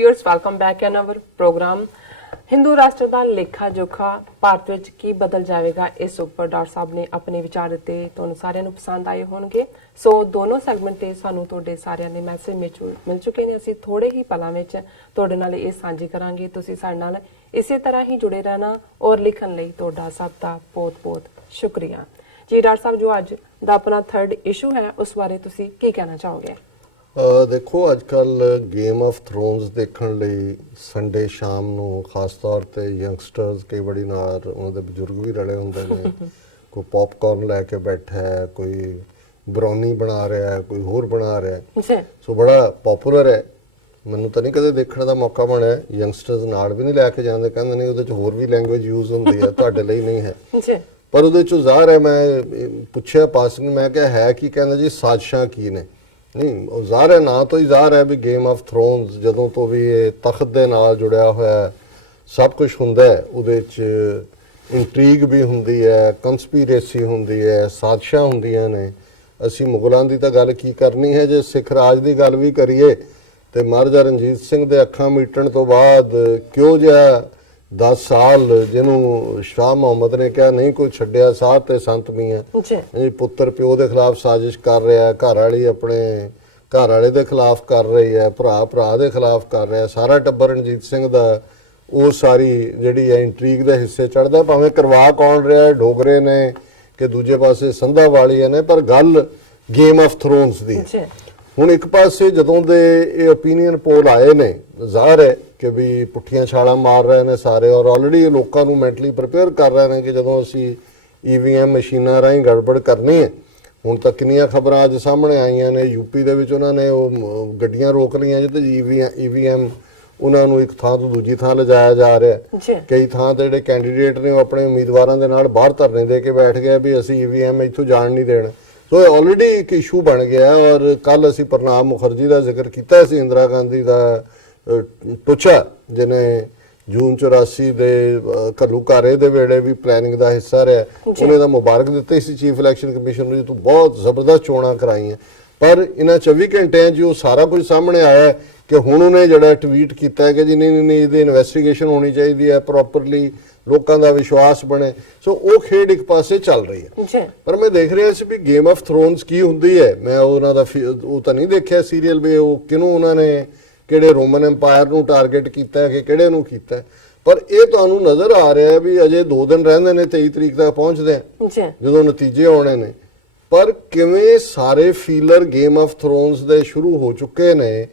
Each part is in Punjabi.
viewers, welcome back in our program. Hindu ਰਾਸ਼ਟਰ ਦਾ ਲੇਖਾ ਜੋਖਾ ਭਾਰਤ ਵਿੱਚ ਕੀ ਬਦਲ ਜਾਵੇਗਾ, ਇਸ ਉੱਪਰ ਡਾਕਟਰ ਸਾਹਿਬ ਨੇ ਆਪਣੇ ਵਿਚਾਰ ਦਿੱਤੇ। ਤੁਹਾਨੂੰ ਸਾਰਿਆਂ ਨੂੰ ਪਸੰਦ ਆਏ ਹੋਣਗੇ। ਸੋ ਦੋਨੋਂ ਸੈਗਮੈਂਟ ਤੇ ਸਾਨੂੰ ਤੁਹਾਡੇ ਸਾਰਿਆਂ ਦੇ ਮੈਸੇਜ ਮਿਲ ਚੁੱਕੇ ਨੇ। ਅਸੀਂ ਥੋੜੇ ਹੀ ਪਲਾਂ ਵਿੱਚ ਤੁਹਾਡੇ ਨਾਲ ਇਹ ਸਾਂਝੀ ਕਰਾਂਗੇ। ਤੁਸੀਂ ਸਾਡੇ ਨਾਲ ਇਸੇ ਤਰ੍ਹਾਂ ਹੀ ਜੁੜੇ ਰਹਿਣਾ ਔਰ ਲਿਖਣ ਲਈ ਤੁਹਾਡਾ ਸਭ ਦਾ ਬਹੁਤ-ਬਹੁਤ ਸ਼ੁਕਰੀਆ ਜੀ। ਡਾਕਟਰ ਸਾਹਿਬ, ਜੋ ਅੱਜ ਦਾ ਆਪਣਾ ਥਰਡ ਇਸ਼ੂ ਹੈ, ਉਸ ਬਾਰੇ ਤੁਸੀਂ ਕੀ ਕਹਿਣਾ ਚਾਹੋਗੇ? देखो अजकल गेम ऑफ थ्रोन्स देखने ਲਈ संडे शाम ਨੂੰ खास तौर ਤੇ ਯੰਗਸਟਰਸ ਕਈ ਬੜੀ ਨਾਲ ਉਹਨਾਂ ਦੇ ਬਜ਼ੁਰਗ ਵੀ ਰਲੇ ਹੁੰਦੇ ਨੇ। ਕੋਈ ਪੌਪਕਾਰਨ ਲੈ ਕੇ ਬੈਠਾ ਹੈ, ਕੋਈ ਬਰੌਨੀ ਬਣਾ ਰਿਹਾ ਹੈ, ਕੋਈ ਹੋਰ ਬਣਾ ਰਿਹਾ ਹੈ। ਸੋ ਬੜਾ ਪਪੂਲਰ ਹੈ। ਮੈਨੂੰ ਤਾਂ ਨਹੀਂ ਕਦੇ ਦੇਖਣ ਦਾ ਮੌਕਾ ਬਣਿਆ। ਯੰਗਸਟਰਸ ਨਾਲ ਵੀ ਨਹੀਂ ਲੈ ਕੇ ਜਾਂਦੇ, ਕਹਿੰਦੇ ਨੇ ਉਹਦੇ 'ਚ ਹੋਰ ਵੀ ਲੈਂਗੁਏਜ ਯੂਜ਼ ਹੁੰਦੀ ਹੈ, ਤੁਹਾਡੇ ਲਈ ਨਹੀਂ ਹੈ। ਪਰ ਉਹਦੇ 'ਚੋਂ ਜ਼ਾਹਰ ਹੈ, ਮੈਂ ਪੁੱਛਿਆ ਪਾਸਿੰਗ, ਮੈਂ ਕਿਹਾ ਹੈ ਕੀ? ਕਹਿੰਦਾ ਜੀ ਸਾਜ਼ਿਸ਼ਾਂ ਕੀ ਨੇ। ਨਹੀਂ, ਉਹ ਜ਼ਾਹਰ ਹੈ, ਨਾ ਤੋਂ ਹੀ ਜ਼ਾਹਰ ਹੈ ਵੀ ਗੇਮ ਆਫ ਥਰੋਨਸ ਜਦੋਂ ਤੋਂ ਵੀ ਇਹ ਤਖਤ ਦੇ ਨਾਲ ਜੁੜਿਆ ਹੋਇਆ ਸਭ ਕੁਝ ਹੁੰਦਾ ਹੈ। ਉਹਦੇ 'ਚ ਇੰਟਰੀਗ ਵੀ ਹੁੰਦੀ ਹੈ, ਕੰਸਪੀਰੇਸੀ ਹੁੰਦੀ ਹੈ, ਸਾਜ਼ਿਸ਼ਾਂ ਹੁੰਦੀਆਂ ਨੇ। ਅਸੀਂ ਮੁਗਲਾਂ ਦੀ ਤਾਂ ਗੱਲ ਕੀ ਕਰਨੀ ਹੈ, ਜੇ ਸਿੱਖ ਰਾਜ ਦੀ ਗੱਲ ਵੀ ਕਰੀਏ ਤੇ ਮਹਾਰਾਜਾ ਰਣਜੀਤ ਸਿੰਘ ਦੇ ਅੱਖਾਂ ਮੀਟਣ ਤੋਂ ਬਾਅਦ ਕਿਉਂ ਜਿਹਾ 10 ਸਾਲ ਜਿਹਨੂੰ ਸ਼ਾਹ ਮੁਹੰਮਦ ਨੇ ਕਿਹਾ ਨਹੀਂ ਕੋਈ ਛੱਡਿਆ ਸਾਧ ਤੇ ਸੰਤ ਮੀਆਂ। ਪੁੱਤਰ ਪਿਓ ਦੇ ਖਿਲਾਫ ਸਾਜ਼ਿਸ਼ ਕਰ ਰਿਹਾ, ਘਰ ਵਾਲੀ ਆਪਣੇ ਘਰ ਵਾਲੇ ਦੇ ਖਿਲਾਫ ਕਰ ਰਹੀ ਹੈ, ਭਰਾ ਭਰਾ ਦੇ ਖਿਲਾਫ ਕਰ ਰਿਹਾ, ਸਾਰਾ ਟੱਬਰ ਰਣਜੀਤ ਸਿੰਘ ਦਾ ਉਹ ਸਾਰੀ ਜਿਹੜੀ ਹੈ ਇੰਟਰੀਗ ਦੇ ਹਿੱਸੇ ਚੜਦਾ। ਭਾਵੇਂ ਕਰਵਾ ਕੌਣ ਰਿਹਾ, ਡੋਗਰੇ ਨੇ ਕਿ ਦੂਜੇ ਪਾਸੇ ਸੰਧਾ ਵਾਲੀਆਂ ਨੇ, ਪਰ ਗੱਲ ਗੇਮ ਆਫ ਥਰੋਨਸ ਦੀ। ਹੁਣ ਇੱਕ ਪਾਸੇ ਜਦੋਂ ਦੇ ਇਹ ਓਪੀਨੀਅਨ ਪੋਲ ਆਏ ਨੇ, ਜ਼ਾਹਰ ਹੈ ਕਿ ਵੀ ਪੁੱਠੀਆਂ ਛਾਲਾਂ ਮਾਰ ਰਹੇ ਨੇ ਸਾਰੇ, ਔਰ ਆਲਰੇਡੀ ਲੋਕਾਂ ਨੂੰ ਮੈਂਟਲੀ ਪ੍ਰਿਪੇਅਰ ਕਰ ਰਹੇ ਨੇ ਕਿ ਜਦੋਂ ਅਸੀਂ EVM ਮਸ਼ੀਨਾਂ ਰਾਹੀਂ ਗੜਬੜ ਕਰਨੀ ਹੈ। ਹੁਣ ਤੱਕ ਕਿੰਨੀਆਂ ਖਬਰਾਂ ਅੱਜ ਸਾਹਮਣੇ ਆਈਆਂ ਨੇ, ਯੂਪੀ ਦੇ ਵਿੱਚ ਉਹਨਾਂ ਨੇ ਉਹ ਗੱਡੀਆਂ ਰੋਕ ਲਈਆਂ ਜਿੱਥੇ EVM ਉਹਨਾਂ ਨੂੰ ਇੱਕ ਥਾਂ ਤੋਂ ਦੂਜੀ ਥਾਂ ਲਿਜਾਇਆ ਜਾ ਰਿਹਾ। ਕਈ ਥਾਂ ਤੇ ਜਿਹੜੇ ਕੈਂਡੀਡੇਟ ਨੇ ਉਹ ਆਪਣੇ ਉਮੀਦਵਾਰਾਂ ਦੇ ਨਾਲ ਬਾਹਰ ਧਰਨੇ ਦੇ ਕੇ ਬੈਠ ਗਏ ਵੀ ਅਸੀਂ EVM ਇੱਥੋਂ ਜਾਣ ਨਹੀਂ ਦੇਣਾ। ਸੋ ਇਹ ਆਲਰੇਡੀ ਇੱਕ ਇਸ਼ੂ ਬਣ ਗਿਆ। ਔਰ ਕੱਲ ਅਸੀਂ ਪ੍ਰਣਾਬ ਮੁਖਰਜੀ ਦਾ ਜ਼ਿਕਰ ਕੀਤਾ ਸੀ, ਇੰਦਰਾ ਗਾਂਧੀ ਦਾ ਟੁੱਚਾ ਜਿਹਨੇ ਜੂਨ 84 ਦੇ ਘੱਲੂਘਾਰੇ ਦੇ ਵੇਲੇ ਵੀ ਪਲੈਨਿੰਗ ਦਾ ਹਿੱਸਾ ਰਿਹਾ। ਉਹਨੇ ਤਾਂ ਮੁਬਾਰਕ ਦਿੱਤੇ ਸੀ ਚੀਫ ਇਲੈਕਸ਼ਨ ਕਮਿਸ਼ਨ ਨੂੰ, ਤੂੰ ਬਹੁਤ ਜ਼ਬਰਦਸਤ ਚੋਣਾਂ ਕਰਾਈਆਂ। ਪਰ ਇਹਨਾਂ 24 ਘੰਟਿਆਂ 'ਚ ਉਹ ਸਾਰਾ ਕੁਝ ਸਾਹਮਣੇ ਆਇਆ ਕਿ ਹੁਣ ਉਹਨੇ ਜਿਹੜਾ ਟਵੀਟ ਕੀਤਾ ਹੈ ਕਿ ਜੀ ਨਹੀਂ ਇਹਦੀ ਇਨਵੈਸਟੀਗੇਸ਼ਨ ਹੋਣੀ ਚਾਹੀਦੀ ਹੈ, ਪ੍ਰੋਪਰਲੀ ਲੋਕਾਂ ਦਾ ਵਿਸ਼ਵਾਸ ਬਣੇ। ਸੋ ਉਹ ਖੇਡ ਇੱਕ ਪਾਸੇ ਚੱਲ ਰਹੀ ਹੈ। ਪਰ ਮੈਂ ਦੇਖ ਰਿਹਾ ਸੀ ਵੀ ਗੇਮ ਆਫ ਥਰੋਨਸ ਕੀ ਹੁੰਦੀ ਹੈ। ਮੈਂ ਉਹਨਾਂ ਦਾ ਉਹ ਤਾਂ ਨਹੀਂ ਦੇਖਿਆ ਸੀਰੀਅਲ ਵੀ ਉਹ ਕਿਹਨੂੰ ਉਹਨਾਂ ਨੇ ਕਿਹੜੇ ਰੋਮਨ ਐਮਪਾਇਰ ਨੂੰ ਟਾਰਗੇਟ ਕੀਤਾ ਕਿ ਕਿਹੜੇ ਨੂੰ ਕੀਤਾ। ਪਰ ਇਹ ਤੁਹਾਨੂੰ ਨਜ਼ਰ ਆ ਰਿਹਾ ਵੀ ਅਜੇ 2 ਦਿਨ ਰਹਿੰਦੇ ਨੇ, 23 ਤਰੀਕ ਤੱਕ ਪਹੁੰਚਦੇ ਆ ਜਦੋਂ ਨਤੀਜੇ ਆਉਣੇ ਨੇ। ਪਰ ਕਿਵੇਂ ਸਾਰੇ ਫੀਲਰ ਗੇਮ ਆਫ ਥਰੋਨਸ ਦੇ ਸ਼ੁਰੂ ਹੋ ਚੁੱਕੇ ਨੇ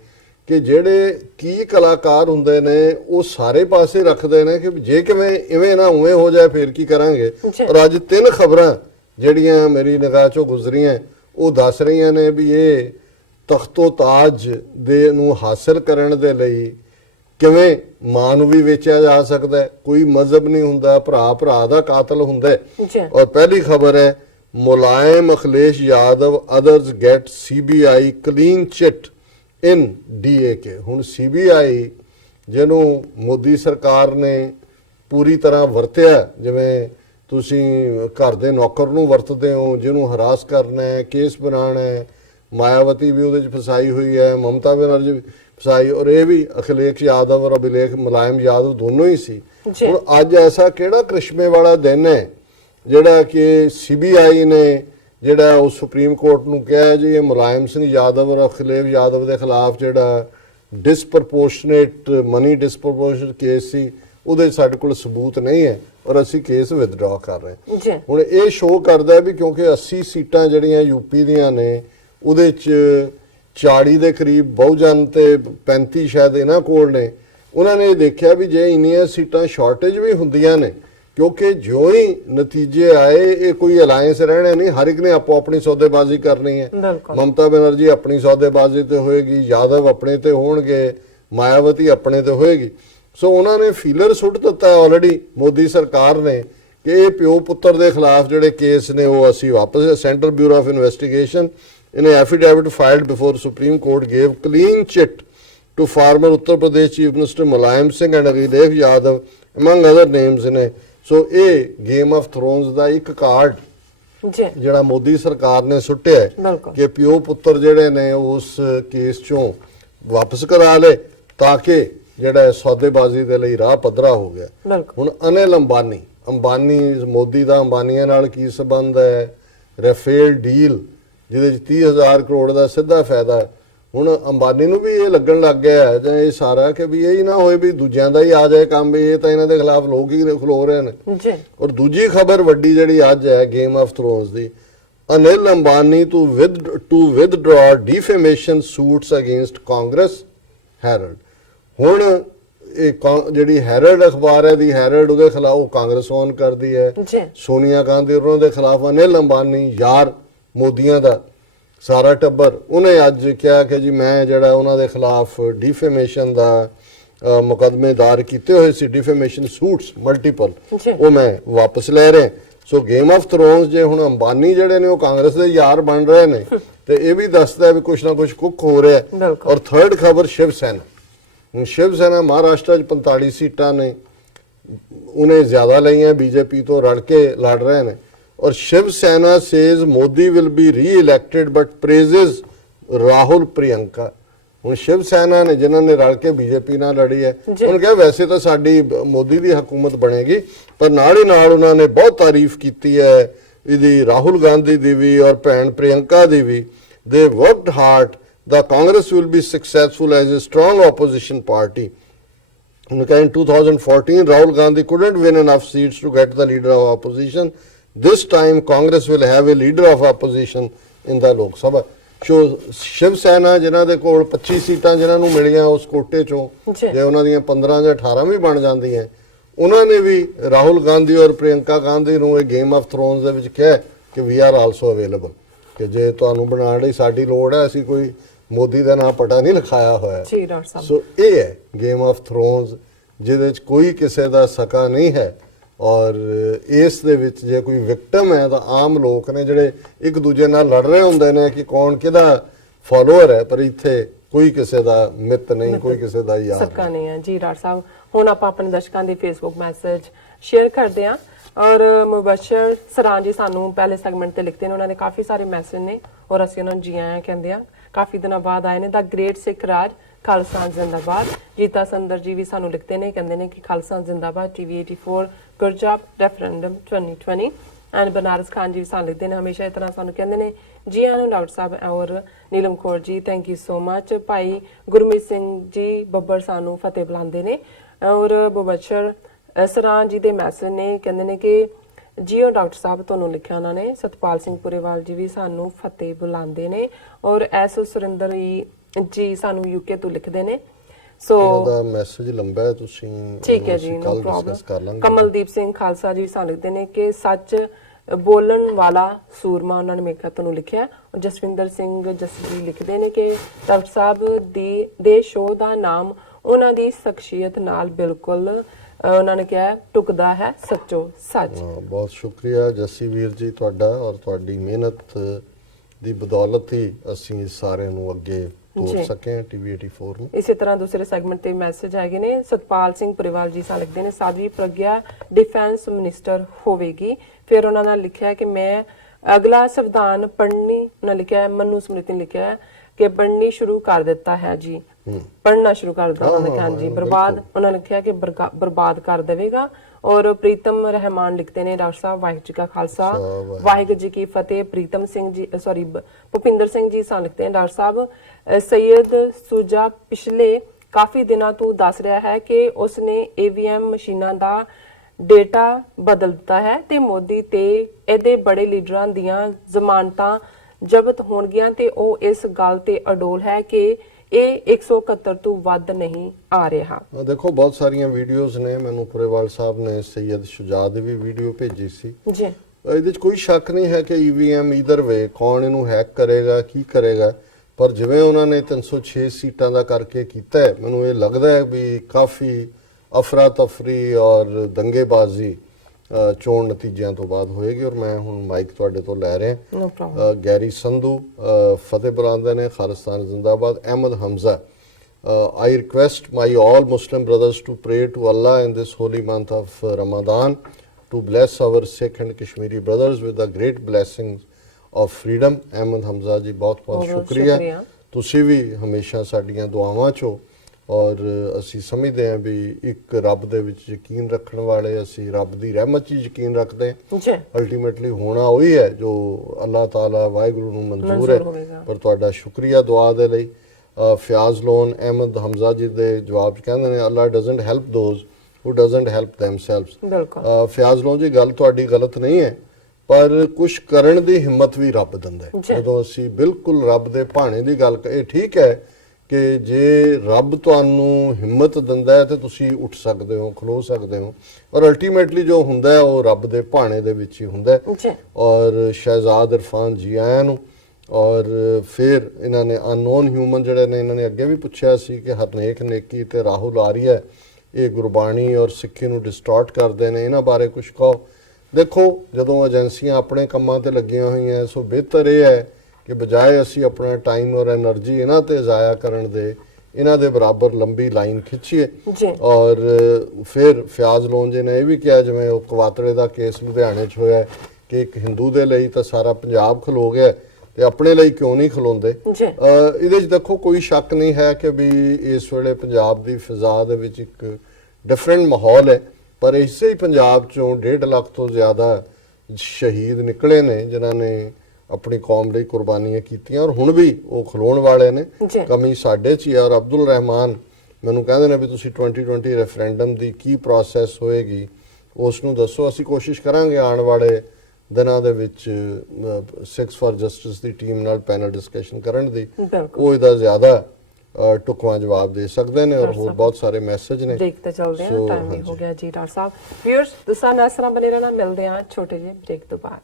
ਕਿ ਜਿਹੜੇ ਕੀ ਕਲਾਕਾਰ ਹੁੰਦੇ ਨੇ ਉਹ ਸਾਰੇ ਪਾਸੇ ਰੱਖਦੇ ਨੇ ਕਿ ਜੇ ਕਿਵੇਂ ਇਵੇਂ ਨਾ ਉਵੇਂ ਹੋ ਜਾਏ ਫਿਰ ਕੀ ਕਰਾਂਗੇ। ਔਰ ਅੱਜ 3 ਖਬਰਾਂ ਜਿਹੜੀਆਂ ਮੇਰੀ ਨਿਗਾਹ 'ਚੋਂ ਗੁਜ਼ਰੀਆਂ ਉਹ ਦੱਸ ਰਹੀਆਂ ਨੇ ਵੀ ਇਹ ਤਖਤੋ ਤਾਜ ਦੇ ਨੂੰ ਹਾਸਲ ਕਰਨ ਦੇ ਲਈ ਕਿਵੇਂ ਮਾਂ ਨੂੰ ਵੀ ਵੇਚਿਆ ਜਾ ਸਕਦਾ ਹੈ। ਕੋਈ ਮਜ਼ਹਬ ਨਹੀਂ ਹੁੰਦਾ, ਭਰਾ ਭਰਾ ਦਾ ਕਾਤਲ ਹੁੰਦਾ। ਔਰ ਪਹਿਲੀ ਖਬਰ ਹੈ Mulayam Akhilesh Yadav others get CBI clean chit in DAK। ਹੁਣ CBI ਜਿਹਨੂੰ ਮੋਦੀ ਸਰਕਾਰ ਨੇ ਪੂਰੀ ਤਰ੍ਹਾਂ ਵਰਤਿਆ, ਜਿਵੇਂ ਤੁਸੀਂ ਘਰ ਦੇ ਨੌਕਰ ਨੂੰ ਵਰਤਦੇ ਹੋ, ਜਿਹਨੂੰ ਹਰਾਸ ਕਰਨਾ ਹੈ, ਕੇਸ ਬਣਾਉਣਾ ਹੈ। ਮਾਇਆਵਤੀ ਵੀ ਉਹਦੇ 'ਚ ਫਸਾਈ ਹੋਈ ਹੈ, ਮਮਤਾ ਬੈਨਰਜੀ ਵੀ ਫਸਾਈ, ਔਰ ਇਹ ਵੀ ਅਖਿਲੇਸ਼ ਯਾਦਵ ਔਰ ਅਭਿਲੇਖ ਮੁਲਾਇਮ ਯਾਦਵ ਦੋਨੋਂ ਹੀ ਸੀ। ਹੁਣ ਅੱਜ ਐਸਾ ਕਿਹੜਾ ਕ੍ਰਿਸ਼ਮੇ ਵਾਲਾ ਦਿਨ ਹੈ ਜਿਹੜਾ ਕਿ CBI ਨੇ ਜਿਹੜਾ ਉਹ ਸੁਪਰੀਮ ਕੋਰਟ ਨੂੰ ਕਿਹਾ ਜੀ ਇਹ ਮੁਲਾਇਮ ਸਿੰਘ ਯਾਦਵ ਔਰ ਅਖਿਲੇਸ਼ ਯਾਦਵ ਦੇ ਖਿਲਾਫ ਜਿਹੜਾ ਡਿਸਪ੍ਰਪੋਰਸ਼ਨੇਟ ਮਨੀ ਡਿਸਪ੍ਰਪੋਰਸ਼ਨੇਟ ਕੇਸ ਸੀ ਉਹਦੇ ਸਾਡੇ ਕੋਲ ਸਬੂਤ ਨਹੀਂ ਹੈ ਔਰ ਅਸੀਂ ਕੇਸ ਵਿਦਡਰਾ ਕਰ ਰਹੇ ਹਾਂ। ਹੁਣ ਇਹ ਸ਼ੋਅ ਕਰਦਾ ਵੀ ਕਿਉਂਕਿ 80 ਸੀਟਾਂ ਜਿਹੜੀਆਂ ਯੂਪੀ ਦੀਆਂ ਨੇ ਉਹਦੇ 'ਚ 40 ਦੇ ਕਰੀਬ ਬਹੁਜਨ ਤੇ 35 ਸ਼ਾਇਦ ਇਹਨਾਂ ਕੋਲ ਨੇ। ਉਹਨਾਂ ਨੇ ਦੇਖਿਆ ਵੀ ਜੇ ਇੰਨੀਆਂ ਸੀਟਾਂ ਸ਼ਾਰਟੇਜ ਵੀ ਹੁੰਦੀਆਂ ਨੇ, ਕਿਉਂਕਿ ਜਿਉਂ ਹੀ ਨਤੀਜੇ ਆਏ ਇਹ ਕੋਈ ਅਲਾਇੰਸ ਰਹਿਣਾ ਨਹੀਂ, ਹਰ ਇੱਕ ਨੇ ਆਪੋ ਆਪਣੀ ਸੌਦੇਬਾਜ਼ੀ ਕਰਨੀ ਹੈ। ਮਮਤਾ ਬੈਨਰਜੀ ਆਪਣੀ ਸੌਦੇਬਾਜ਼ੀ ਤੇ ਹੋਏਗੀ, ਯਾਦਵ ਆਪਣੇ ਤੇ ਹੋਣਗੇ, ਮਾਇਆਵਤੀ ਆਪਣੇ ਤੇ ਹੋਏਗੀ। ਸੋ ਉਹਨਾਂ ਨੇ ਫੀਲਰ ਸੁੱਟ ਦਿੱਤਾ ਆਲਰੇਡੀ ਮੋਦੀ ਸਰਕਾਰ ਨੇ ਕਿ ਇਹ ਪਿਓ ਪੁੱਤਰ ਦੇ ਖਿਲਾਫ ਜਿਹੜੇ ਕੇਸ ਨੇ ਉਹ ਅਸੀਂ ਵਾਪਸ। Central bureau of investigation in an affidavit filed before Supreme Court gave clean chit to former Uttar Pradesh Chief Minister Mulayam Singh and Akhilesh Yadav among other names in a so a game of thrones ਦਾ ਇੱਕ ਕਾਰਡ ਜਿਹੜਾ ਮੋਦੀ ਸਰਕਾਰ ਨੇ ਸੁੱਟਿਆ ਕਿ ਪਿਓ ਪੁੱਤਰ ਜਿਹੜੇ ਨੇ ਉਸ ਕੇਸ ਚੋਂ ਵਾਪਸ ਕਰਾ ਲੇ ਤਾਂ ਕਿ ਜਿਹੜਾ ਸੌਦੇਬਾਜ਼ੀ ਦੇ ਲਈ ਰਾਹ ਪੱਧਰਾ ਹੋ ਗਿਆ। ਬਿਲਕੁਲ। ਹੁਣ ਅਨਿਲ ਅੰਬਾਨੀ ਮੋਦੀ ਦਾ ਅੰਬਾਨੀਆਂ ਨਾਲ ਕੀ ਸੰਬੰਧ ਹੈ? ਰਾਫੇਲ ਡੀਲ ਜਿਹਦੇ ਚ 30,000 ਕਰੋੜ ਦਾ ਸਿੱਧਾ ਫਾਇਦਾ ਹੈ। ਹੁਣ ਅੰਬਾਨੀ ਨੂੰ ਵੀ ਇਹ ਲੱਗਣ ਲੱਗ ਗਿਆ ਹੈ ਜਾਂ ਇਹ ਸਾਰਾ ਕਿ ਵੀ ਇਹ ਹੀ ਨਾ ਹੋਏ ਵੀ ਦੂਜਿਆਂ ਦਾ ਹੀ ਆ ਜਾਏ ਕੰਮ, ਵੀ ਇਹ ਤਾਂ ਇਹਨਾਂ ਦੇ ਖਿਲਾਫ ਲੋਕ ਹੀ ਖਲੋ ਰਹੇ ਨੇ ਜੀ। ਔਰ ਦੂਜੀ ਖਬਰ ਵੱਡੀ ਜਿਹੜੀ ਅੱਜ ਹੈ ਗੇਮ ਆਫ ਥਰੋਨਸ ਦੀ, Anil Ambani to withdraw defamation suits against Congress Herald. ਹੁਣ ਇਹ ਜਿਹੜੀ ਹੈਰਲਡ ਅਖਬਾਰ ਹੈ ਦੀ ਹੈਰਲਡ ਉਹਦੇ ਖਿਲਾਫ ਉਹ ਕਾਂਗਰਸ ਔਨ ਕਰਦੀ ਹੈ ਜੀ। ਸੋਨੀਆ ਗਾਂਧੀ ਉਹਨਾਂ ਦੇ ਖਿਲਾਫ ਅਨਿਲ ਅੰਬਾਨੀ ਯਾਰ ਮੋਦੀਆਂ ਦਾ ਸਾਰਾ ਟੱਬਰ ਉਹਨੇ ਅੱਜ ਕਿਹਾ ਕਿ ਜੀ ਮੈਂ ਜਿਹੜਾ ਉਹਨਾਂ ਦੇ ਖਿਲਾਫ ਡਿਫੇਮੇਸ਼ਨ ਦਾ ਮੁਕੱਦਮੇ ਦਾਇਰ ਕੀਤੇ ਹੋਏ ਸੀ, ਡਿਫੇਮੇਸ਼ਨ ਸੂਟਸ ਮਲਟੀਪਲ, ਉਹ ਮੈਂ ਵਾਪਸ ਲੈ ਰਿਹਾ। ਸੋ ਗੇਮ ਆਫ ਥਰੋਨਸ ਜੇ ਹੁਣ ਅੰਬਾਨੀ ਜਿਹੜੇ ਨੇ ਉਹ ਕਾਂਗਰਸ ਦੇ ਯਾਰ ਬਣ ਰਹੇ ਨੇ ਤੇ ਇਹ ਵੀ ਦੱਸਦਾ ਵੀ ਕੁਛ ਨਾ ਕੁਛ ਕੁੱਕ ਹੋ ਰਿਹਾ। ਔਰ ਥਰਡ ਖਬਰ ਸ਼ਿਵ ਸੈਨਾ। ਹੁਣ ਸ਼ਿਵ ਸੈਨਾ ਮਹਾਰਾਸ਼ਟਰ 'ਚ 45 ਸੀਟਾਂ ਨੇ, ਉਹਨੇ ਜ਼ਿਆਦਾ ਲਈਆਂ, ਬੀਜੇਪੀ ਤੋਂ ਰਲ ਕੇ ਲੜ ਰਹੇ ਨੇ। ਔਰ Shiv Sena says Modi will be re-elected but praises Rahul Priyanka. ਹੁਣ ਸ਼ਿਵ ਸੈਨਾ ਨੇ ਜਿਨ੍ਹਾਂ ਨੇ ਰਲ ਕੇ ਬੀਜੇਪੀ ਨਾਲ ਲੜੀ ਹੈ ਉਹਨੇ ਕਿਹਾ ਵੈਸੇ ਤਾਂ ਸਾਡੀ ਮੋਦੀ ਦੀ ਹਕੂਮਤ ਬਣੇਗੀ, ਪਰ ਨਾਲ ਹੀ ਨਾਲ ਉਹਨਾਂ ਨੇ ਬਹੁਤ ਤਾਰੀਫ ਕੀਤੀ ਹੈ ਇਹਦੀ ਰਾਹੁਲ ਗਾਂਧੀ ਦੀ ਵੀ ਔਰ ਭੈਣ ਪ੍ਰਿਯੰਕਾ ਦੀ ਵੀ। ਦੇ worked hard, the Congress will be successful as a strong opposition party. In 2014, Rahul Gandhi couldn't win enough seats to get the leader of opposition. This time, Congress will have a leader of opposition in the Lok Sabha. So, Shiv Sena ਜਿਨ੍ਹਾਂ ਦੇ ਕੋਲ 25 ਸੀਟਾਂ ਜਿਨ੍ਹਾਂ ਨੂੰ ਮਿਲੀਆਂ ਉਸ ਕੋਟੇ ਚੋਂ, ਜੇ ਉਹਨਾਂ ਦੀਆਂ 15 ਜਾਂ 18 ਵੀ ਬਣ ਜਾਂਦੀਆਂ, ਉਹਨਾਂ ਨੇ ਵੀ ਰਾਹੁਲ ਗਾਂਧੀ ਔਰ ਪ੍ਰਿਯੰਕਾ ਗਾਂਧੀ ਨੂੰ ਇਹ ਗੇਮ ਆਫ ਥਰੋਨਸ ਦੇ ਵਿੱਚ ਕਿਹਾ ਕਿ ਵੀ ਆਰ ਆਲਸੋ ਅਵੇਲੇਬਲ, ਕਿ ਜੇ ਤੁਹਾਨੂੰ ਬਣਾਉਣ ਲਈ ਸਾਡੀ ਲੋੜ ਹੈ, ਅਸੀਂ ਕੋਈ ਮੋਦੀ ਦਾ ਨਾਮ ਪਟਾ ਨਹੀਂ ਲਿਖਾਇਆ ਹੋਇਆ। ਜੀ ਡਾਕਟਰ ਸਾਹਿਬ। ਸੋ ਇਹ ਹੈ ਗੇਮ ਆਫ ਥਰੋਨਸ ਜਿਹਦੇ ਚ ਕੋਈ ਕਿਸੇ ਦਾ ਸਕਾ ਨਹੀਂ ਹੈ ਔਰ ਇਸ ਦੇ ਵਿੱਚ ਜੇ ਕੋਈ ਵਿਕਟਮ ਹੈ ਤਾਂ ਆਮ ਲੋਕ ਨੇ ਜਿਹੜੇ ਇੱਕ ਦੂਜੇ ਨਾਲ ਲੜ ਰਹੇ ਹੁੰਦੇ ਨੇ ਕਿ ਕੌਣ ਕਿਹਦਾ ਫਾਲੋਅਰ ਹੈ, ਪਰ ਇੱਥੇ ਕੋਈ ਕਿਸੇ ਦਾ ਮਿੱਤ ਨਹੀਂ, ਕੋਈ ਕਿਸੇ ਦਾ ਯਾਰ ਸਕਾ ਨਹੀਂ ਹੈ। ਜੀ ਡਾਕਟਰ ਸਾਹਿਬ, ਹੁਣ ਆਪਾਂ ਆਪਣੇ ਦਰਸ਼ਕਾਂ ਦੇ ਫੇਸਬੁੱਕ ਮੈਸੇਜ ਸ਼ੇਅਰ ਕਰਦੇ ਹਾਂ ਔਰ ਮੁਬਸ਼ਰ ਸਰਾਂ ਜੀ ਸਾਨੂੰ ਪਹਿਲੇ ਸੈਗਮੈਂਟ ਤੇ ਲਿਖਦੇ ਨੇ, ਉਹਨਾਂ ਨੇ ਕਾਫੀ ਸਾਰੇ ਮੈਸੇਜ ਨੇ ਔਰ ਅਸੀਂ ਉਹਨਾਂ ਨੂੰ ਜੀ ਆਇਆਂ ਕਹਿੰਦੇ ਆ। ਕਾਫੀ ਦਿਨਾਂ ਬਾਅਦ ਆਏ ਨੇ। ਦਾ ਗ੍ਰੇਟ ਸਿੱਖ ਰਾਜ, ਖਾਲਸਾ ਜ਼ਿੰਦਾਬਾਦ। ਜੀਤਾ ਸੰਦਰ ਜੀ ਵੀ ਸਾਨੂੰ ਲਿਖਦੇ ਨੇ, ਕਹਿੰਦੇ ਨੇ ਕਿ ਖਾਲਸਾ ਜ਼ਿੰਦਾਬਾਦ, TV 84 good job, referendum 2020। And Banaras Khan ਜੀ ਵੀ ਸਾਨੂੰ ਲਿਖਦੇ ਨੇ, ਹਮੇਸ਼ਾ ਇਸ ਤਰ੍ਹਾਂ ਸਾਨੂੰ ਕਹਿੰਦੇ ਨੇ ਜੀ ਆਇਆਂ ਨੂੰ ਡਾਕਟਰ ਸਾਹਿਬ ਔਰ Neelam Kaur ji, thank you so much. ਭਾਈ ਗੁਰਮੀਤ ਸਿੰਘ ਜੀ ਬੱਬਰ ਸਾਨੂੰ ਫਤਿਹ ਬੁਲਾਉਂਦੇ ਨੇ ਔਰ ਮੁਬਸ਼ਰ ਸਰਾਂ ਜੀ ਦੇ ਮੈਸੇਜ ਨੇ, ਕਹਿੰਦੇ ਨੇ ਕਿ ਜੀਓ ਡਾਕਟਰ ਸਾਹਿਬ, ਤੁਹਾਨੂੰ ਲਿਖਿਆ ਉਹਨਾਂ ਨੇ। ਸਤਪਾਲ ਸਿੰਘ ਪੁਰੇਵਾਲ ਜੀ ਵੀ ਸਾਨੂੰ ਫਤਿਹ ਬੁਲਾਉਂਦੇ ਨੇ ਔਰ ਐਸ ਸੁਰਿੰਦਰ ਜੀ ਸਾਨੂੰ ਯੂਕੇ ਤੋਂ ਲਿਖਦੇ ਨੇ। ਸੋ ਇਹਦਾ ਮੈਸੇਜ ਲੰਬਾ ਹੈ, ਤੁਸੀਂ ਠੀਕ ਹੈ ਜੀ, ਨੋ ਕੱਲ੍ਹ discuss ਕਰ ਪ੍ਰੋਬਲਮ। ਲਾਂਗੇ। ਕਮਲਦੀਪ ਸਿੰਘ ਖਾਲਸਾ ਜੀ ਵੀ ਸਾਨੂੰ ਲਿਖਦੇ ਨੇ ਕਿ ਸੱਚ ਬੋਲਣ ਵਾਲਾ ਸੂਰਮਾ, ਉਹਨਾਂ ਨੇ ਮੇਕਾ ਤੁਹਾਨੂੰ ਲਿਖਿਆ। ਔਰ ਜਸਵਿੰਦਰ ਸਿੰਘ ਜੱਸੀ ਜੀ ਲਿਖਦੇ ਨੇ ਕਿ ਡਾਕਟਰ ਸਾਹਿਬ ਦੇ ਸ਼ੋਅ ਦਾ ਨਾਮ ਉਹਨਾਂ ਦੀ ਸ਼ਖਸੀਅਤ ਨਾਲ ਬਿਲਕੁਲ ਉਹਨਾਂ ਨੇ ਕਿਹਾ ਟੁਕਦਾ ਹੈ, ਸੱਚੋ ਸੱਚ। ਬਹੁਤ ਸ਼ੁਕਰੀਆ ਜੱਸੀ ਵੀਰ ਜੀ ਤੁਹਾਡਾ, ਔਰ ਤੁਹਾਡੀ ਮਿਹਨਤ ਦੀ ਬਦੌਲਤ ਹੀ ਅਸੀਂ ਸਾਰਿਆਂ ਨੂੰ ਅੱਗੇ ਤੋਰ ਸਕੇ ਟੀਵੀ 84 ਨੂੰ। ਇਸੇ ਤਰ੍ਹਾਂ ਦੂਸਰੇ ਸੈਗਮੈਂਟ ਤੇ ਮੈਸੇਜ ਆਏ ਨੇ। ਸਤਪਾਲ ਸਿੰਘ ਪੁਰੇਵਾਲ ਜੀ ਸਾਨੂੰ ਲਿਖਦੇ ਨੇ ਸਾਧਵੀ ਪ੍ਰਗਿਆ ਡਿਫੈਂਸ ਮਿਨਿਸਟਰ ਹੋਵੇਗੀ। ਫਿਰ ਉਹਨਾਂ ਨੇ ਲਿਖਿਆ ਕਿ ਮੈਂ ਅਗਲਾ ਸੰਵਿਧਾਨ ਪੜ੍ਹਨੀ, ਉਹਨਾਂ ਲਿਖਿਆ ਮਨੂ ਸਮ੍ਰਿਤੀ ਨੇ ਲਿਖਿਆ ਕਿ ਪੜ੍ਹਨੀ ਸ਼ੁਰੂ ਕਰ ਦਿੱਤਾ ਹੈ ਜੀ, ਪੜ੍ਹਨਾ ਸ਼ੁਰੂ ਕਰ ਦਿੱਤਾ ਉਹਨਾਂ ਨੇ ਕਿਹਾ ਜੀ। ਬਰਬਾਦ, ਉਹਨਾਂ ਨੇ ਲਿਖਿਆ ਕਿ ਬਰਬਾਦ ਕਰ ਦੇਵੇਗਾ। ਔਰ ਪ੍ਰੀਤਮ ਰਹਿਮਾਨ ਲਿਖਦੇ ਨੇ ਡਾਕਟਰ ਸਾਹਿਬ ਵਾਹਿਗੁਰੂ ਜੀ ਕਾ ਖਾਲਸਾ ਵਾਹਿਗੁਰੂ ਜੀ ਕੀ ਫਤਿਹ। ਪ੍ਰੀਤਮ ਸਿੰਘ ਜੀ ਭੁਪਿੰਦਰ ਸਿੰਘ ਜੀ ਸਾਨੂੰ ਲਿਖਦੇ ਨੇ ਡਾਕਟਰ ਸਾਹਿਬ ਸੈਯਦ ਸੁਜਾ ਪਿਛਲੇ ਕਾਫੀ ਦਿਨਾਂ ਤੋਂ ਦੱਸ ਰਿਹਾ ਹੈ ਕਿ ਉਸਨੇ ਈਵੀਐਮ ਮਸ਼ੀਨਾਂ ਦਾ ਡੇਟਾ ਬਦਲ ਦਿੱਤਾ ਹੈ ਤੇ ਮੋਦੀ ਤੇ ਇਹਦੇ ਬੜੇ ਲੀਡਰਾਂ ਦੀਆਂ ਜ਼ਮਾਨਤਾਂ ਜ਼ਬਤ ਹੋਣਗੀਆਂ ਤੇ ਉਹ ਇਸ ਗੱਲ ਤੇ ਅਡੋਲ ਹੈ ਕਿ ਇਹ 171 ਤੋਂ ਵੱਧ ਨਹੀਂ ਆ ਰਿਹਾ। ਦੇਖੋ ਬਹੁਤ ਸਾਰੀਆਂ ਵੀਡੀਓਜ਼ ਨੇ, ਮੈਨੂੰ ਪੁਰੇਵਾਲ ਸਾਹਿਬ ਨੇ ਸੈਯਦ ਸ਼ੁਜਾ ਦੀ ਵੀ ਵੀਡੀਓ ਭੇਜੀ ਸੀ ਜੀ। ਇਹਦੇ ਵਿੱਚ ਕੋਈ ਸ਼ੱਕ ਨਹੀਂ ਹੈ ਕਿ ਈਵੀਐਮ ਈਦਰ ਵੇ ਕੌਣ ਇਹਨੂੰ ਹੈਕ ਕਰੇਗਾ, ਕੀ ਕਰੇਗਾ, ਪਰ ਜਿਵੇਂ ਉਹਨਾਂ ਨੇ 306 ਸੀਟਾਂ ਦਾ ਕਰਕੇ ਕੀਤਾ ਹੈ, ਮੈਨੂੰ ਇਹ ਲੱਗਦਾ ਹੈ ਵੀ ਕਾਫੀ ਅਫਰਾ ਤਫਰੀ ਔਰ ਦੰਗੇਬਾਜ਼ੀ ਚੋਣ ਨਤੀਜਿਆਂ ਤੋਂ ਬਾਅਦ ਹੋਏਗੀ। ਔਰ ਮੈਂ ਹੁਣ ਮਾਈਕ ਤੁਹਾਡੇ ਤੋਂ ਲੈ ਰਿਹਾ। ਗੈਰੀ ਸੰਧੂ ਫਤਿਹ ਬੁਲਾਉਂਦੇ ਨੇ, ਖਾਲਿਸਤਾਨ ਜ਼ਿੰਦਾਬਾਦ। Ahmad Hamza, I request my all Muslim brothers to pray to Allah in this holy month of Ramadan to bless our Sikh and Kashmiri brothers with the great blessings of freedom। Ahmad Hamza ਜੀ ਬਹੁਤ ਬਹੁਤ ਸ਼ੁਕਰੀਆ, ਤੁਸੀਂ ਵੀ ਹਮੇਸ਼ਾ ਸਾਡੀਆਂ ਦੁਆਵਾਂ 'ਚੋਂ ਔਰ ਅਸੀਂ ਸਮਝਦੇ ਹਾਂ ਵੀ ਇੱਕ ਰੱਬ ਦੇ ਵਿੱਚ ਯਕੀਨ ਰੱਖਣ ਵਾਲੇ, ਅਸੀਂ ਰੱਬ ਦੀ ਰਹਿਮਤ 'ਚ ਯਕੀਨ ਰੱਖਦੇ ਹਾਂ। ਜੀ ਅਲਟੀਮੇਟਲੀ ਹੋਣਾ ਉਹੀ ਹੈ ਜੋ ਅੱਲਾਹ ਤਾਲਾ ਵਾਹਿਗੁਰੂ ਨੂੰ ਮਨਜ਼ੂਰ ਹੈ। ਹੋਵੇਗਾ। ਪਰ ਤੁਹਾਡਾ ਸ਼ੁਕਰੀਆ ਦੁਆ ਦੇ ਲਈ। ਫਿਆਜ਼ ਲੋਨ ਅਹਿਮਦ ਹਮਜ਼ਾ ਜੀ ਦੇ ਜਵਾਬ 'ਚ ਕਹਿੰਦੇ ਨੇ Allah doesn't help those who doesn't help themselves. ਬਿਲਕੁਲ ਫਿਆਜ਼ ਲੋਨ ਜੀ ਗੱਲ ਤੁਹਾਡੀ ਗਲਤ ਨਹੀਂ ਹੈ, ਪਰ ਕੁਝ ਕਰਨ ਦੀ ਹਿੰਮਤ ਵੀ ਰੱਬ ਦਿੰਦਾ ਹੈ। ਜੀ। ਜਦੋਂ ਅਸੀਂ ਬਿਲਕੁਲ ਰੱਬ ਦੇ ਭਾਣੇ ਦੀ ਗੱਲ ਇਹ ਠੀਕ ਹੈ ਕਿ ਜੇ ਰੱਬ ਤੁਹਾਨੂੰ ਹਿੰਮਤ ਦਿੰਦਾ ਹੈ ਤੇ ਤੁਸੀਂ ਉੱਠ ਸਕਦੇ ਹੋ, ਖਲੋ ਸਕਦੇ ਹੋ, ਔਰ ਅਲਟੀਮੇਟਲੀ ਜੋ ਹੁੰਦਾ ਹੈ ਉਹ ਰੱਬ ਦੇ ਭਾਣੇ ਦੇ ਵਿੱਚ ਹੀ ਹੁੰਦਾ ਹੈ। ਜੀ ਔਰ ਸ਼ਹਿਜ਼ਾਦ ਇਰਫਾਨ ਜੀ ਆਇਆਂ ਨੂੰ। ਔਰ ਫਿਰ ਇਹਨਾਂ ਨੇ ਅਨਨੋਨ ਹਿਊਮਨ ਜਿਹੜੇ ਨੇ, ਇਹਨਾਂ ਨੇ ਅੱਗੇ ਵੀ ਪੁੱਛਿਆ ਸੀ ਕਿ ਹਰਨੇਕ ਨੇਕੀ ਤੇ ਰਾਹੁਲ ਆ ਰਹੀ ਹੈ, ਇਹ ਗੁਰਬਾਣੀ ਔਰ ਸਿੱਖੀ ਨੂੰ ਡਿਸਟੋਰਟ ਕਰਦੇ ਨੇ, ਇਹਨਾਂ ਬਾਰੇ ਕੁਝ ਕਹੋ। ਦੇਖੋ ਜਦੋਂ ਏਜੰਸੀਆਂ ਆਪਣੇ ਕੰਮਾਂ ਤੇ ਲੱਗੀਆਂ ਹੋਈਆਂ, ਸੋ ਬਿਹਤਰ ਇਹ ਹੈ ਕਿ ਬਜਾਏ ਅਸੀਂ ਆਪਣਾ ਟਾਈਮ ਔਰ એનર્ਜੀ ਇਹਨਾਂ ਤੇ ਜ਼ਾਇਆ ਕਰਨ ਦੇ, ਇਹਨਾਂ ਦੇ ਬਰਾਬਰ ਲੰਬੀ ਲਾਈਨ ਖਿੱਚੀਏ। ਜੀ ਔਰ ਫਿਰ ਫਿਆਜ਼ ਲੋਨ ਜੀ ਨੇ ਇਹ ਵੀ ਕਿਹਾ, ਜਿਵੇਂ ਉਹ ਕਵਾਤੜੇ ਦਾ ਕੇਸ ਲੁਧਿਆਣੇ 'ਚ ਹੋਇਆ ਕਿ ਇੱਕ ਹਿੰਦੂ ਦੇ ਲਈ ਤਾਂ ਸਾਰਾ ਪੰਜਾਬ ਖਲੋ ਗਿਆ ਤੇ ਆਪਣੇ ਲਈ ਕਿਉਂ ਨਹੀਂ ਖਲੋਂਦੇ। ਜੀ ਇਹਦੇ 'ਚ ਦੇਖੋ ਕੋਈ ਸ਼ੱਕ ਨਹੀਂ ਹੈ ਕਿ ਵੀ ਇਸ ਵੇਲੇ ਪੰਜਾਬ ਦੀ ਫਿਜ਼ਾ ਦੇ ਵਿੱਚ ਇੱਕ ਡਿਫਰੈਂਟ ਮਾਹੌਲ ਹੈ, ਪਰ ਇਸੇ ਹੀ ਪੰਜਾਬ 'ਚੋਂ 1.5 ਲੱਖ ਤੋਂ ਜ਼ਿਆਦਾ ਸ਼ਹੀਦ ਨਿਕਲੇ ਨੇ ਜਿਨ੍ਹਾਂ ਨੇ ਆਪਣੀ ਕੌਮ ਲਈ ਕੁਰਬਾਨੀਆਂ ਕੀਤੀਆਂ, ਔਰ ਹੁਣ ਵੀ ਉਹ ਖਲੋਣ ਵਾਲੇ ਨੇ। ਜੀ ਕਮੀ ਸਾਡੇ 'ਚ ਹੀ ਹੈ। ਔਰ ਅਬਦੁਲ ਰਹਿਮਾਨ ਮੈਨੂੰ ਕਹਿੰਦੇ ਨੇ ਵੀ ਤੁਸੀਂ 2020 ਰੈਫਰੈਂਡਮ ਦੀ ਕੀ ਪ੍ਰੋਸੈਸ ਹੋਏਗੀ ਉਸ ਨੂੰ ਦੱਸੋ। ਅਸੀਂ ਕੋਸ਼ਿਸ਼ ਕਰਾਂਗੇ ਆਉਣ ਵਾਲੇ ਦਿਨਾਂ ਦੇ ਵਿੱਚ 6 ਫਾਰ ਜਸਟਿਸ ਦੀ ਟੀਮ ਨਾਲ ਪੈਨਲ ਡਿਸਕਸ਼ਨ ਕਰਨ ਦੀ। ਬਿਲਕੁਲ ਉਹ ਇਹਦਾ ਜ਼ਿਆਦਾ ਟੁਕਵਾਂ ਜਵਾਬ ਦੇ ਸਕਦੇ ਨੇ, ਔਰ ਹੋਰ ਬਹੁਤ ਸਾਰੇ ਮੈਸੇਜ ਨੇ। ਦੇਖते चलते हैं, So, टाइम भी हाँ हो गया जी डॉक्टर साहब। व्यूअर्स दूसरा नसरा बने रहना, मिलते हैं छोटे जे ब्रेक तो बाद।